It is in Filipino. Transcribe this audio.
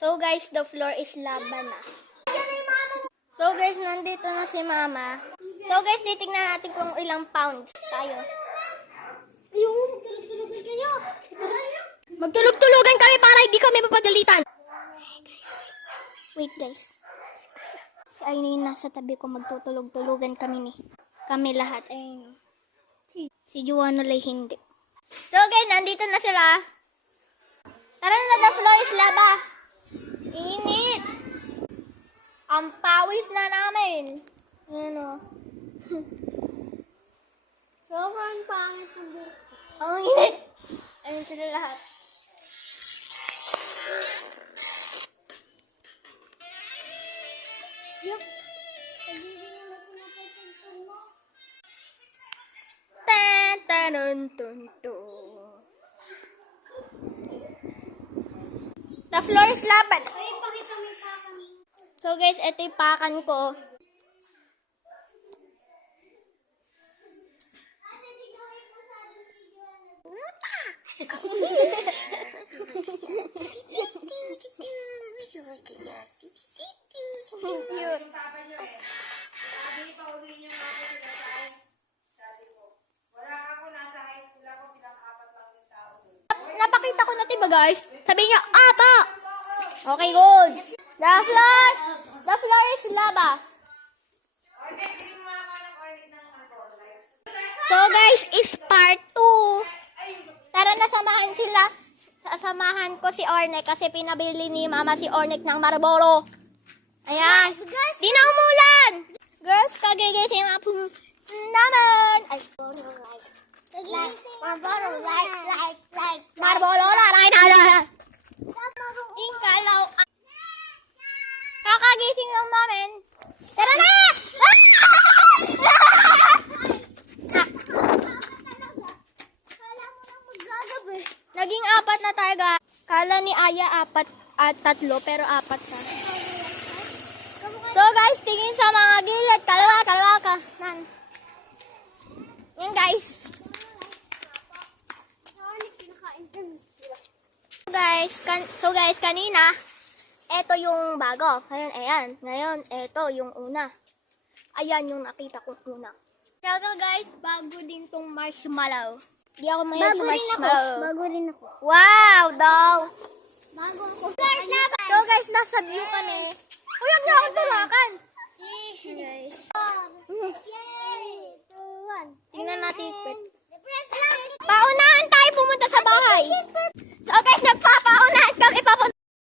So guys, the floor is lava na. So guys, nandito na si Mama. So guys, titignan natin kung ilang pounds tayo. Ayun, magtulog-tulogan kayo. Magtulog-tulogan kami para hindi kami mapagalitan. Hey guys, wait guys. Si Aini nasa tabi ko, magtutulog-tulogan kami ni. Kami lahat. Ayun. Si Juano lay hindi. So guys, nandito na sila. Tara na, the floor is lava. Init. Ang pawis na namin. Ayan o. Sobrang pangit ng buhok. Ang init. Ayun sila lahat. Yup. The floor is lava. So guys, ito yung pakan ko. Napakita ko na diba guys? Sabihin niyo, apa! Okay, good. The floor is lava. So guys, is part 2. Tara na, samahan sila. Sasamahan ko si Ornek kasi pinabili ni Mama si Ornek ng Marlboro. Ayan. Di na umulan. Girls, kagigising na po naman. Ay, Marlboro, like. Marlboro, like. Ingkalaw. Kakagising lang namin. Tara na! Naging 4 na tayo. Kala ni Aya 4 at 3 pero 4 na. So guys, tingin sa mga gilid. Kalawa ka. Yan guys. So guys, kanina, ito yung bago. Ayan. Ngayon, ito yung una. Ayan yung nakita ko una. Kaya guys, bago din tong marshmallow. Di ako mahilig sa marshmallow. Bago rin ako. Wow, daw. Bago ako. So guys, nasa view kami. Huwag niyo akong tulakan. Guys. Yay! 2, 1. Tingnan natin. Paunahan tayo pumunta sa bahay. So guys, nagpapaunahan kami papunta